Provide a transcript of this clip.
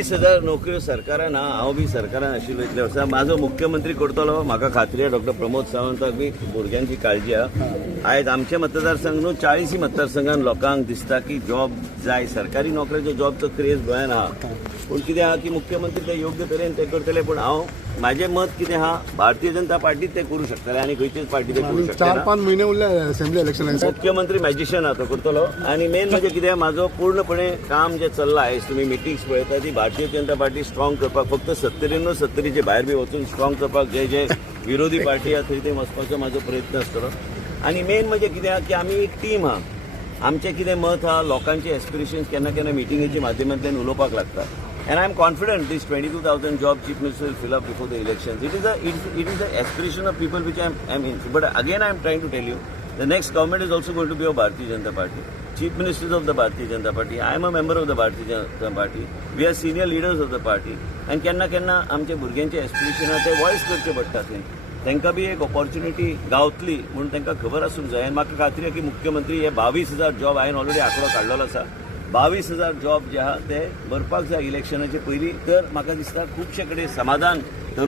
20,000 नोकऱ्यो सरकारान हांव बी सरकारान आशिल्लो इतले वर्सां म्हाजो मुख्यमंत्री करतलो म्हाका खात्री आहे डॉक्टर प्रमोद सावंताक बी भुरग्यांची काळजी आहा. आयज आमचे मतदारसंघ न्हू 40 मतदारसंघान लोकांक दिसता की जॉब जाय सरकारी नोकऱ्याचो जॉबचो क्रेज गोंयान आहा. पूण कितें आहा की मुख्यमंत्री ते योग्य तरेन ते करतले. पूण हांव म्हाजें मत कितें आहा भारतीय जनता पार्टीत ते करूं शकतले आनी खंयचीच पार्टी ते करूं शकना. 4-5 महिने उरले असेंब्ली इलेक्शनाक. मुख्यमंत्री मॅजिशियन आहा तो करतलो. आनी मेन म्हणजे कितें म्हाजो पूर्णपणे काम जे चल्लां आयज तुमी मिटिंग्स पळयता ती भारतीय जनता पार्टी स्ट्रॉंग करपाक फक्त 70 भायर बी वचून स्ट्रॉंग करपाक जे विरोधी पार्टी आहा थंय ते वचपाचो म्हाजो प्रयत्न आसतलो. आनी मेन म्हणजे कितें आहा की आमी एक टीम आहा. आमचें कितें मत आहा लोकांचे एस्पिरेशन्स केन्ना केन्ना मिटिंगेच्या माध्यमांतल्यान उलोवपाक लागता. And I'm confident these 22,000 jobs Chief Minister will fill up before the elections. It is the aspiration of people which I'm in. But again, I'm trying to tell you, the next government is also going to be of Bharatiya Janata Party. Chief Ministers of the Bharatiya Janata Party. I am a member of the Bharatiya Janata Party. We are senior leaders of the party. And केन्ना आमच्या भुरग्यांचे aspiration ते voice करचे पडटात. तांकां बी एक opportunity गावतली म्हणून तांकां खबर आसूंक जाय. आनी म्हाका खात्री आहे की मुख्यमंत्री हे 22,000 जॉब हांवें ऑलरेडी आंकडो काडलेलो आसा. 22,000 जॉब जे आहा ते भरपाक जाय इलेक्शनाचे पयलीं. तर म्हाका दिसता खुबशे कडेन समाधान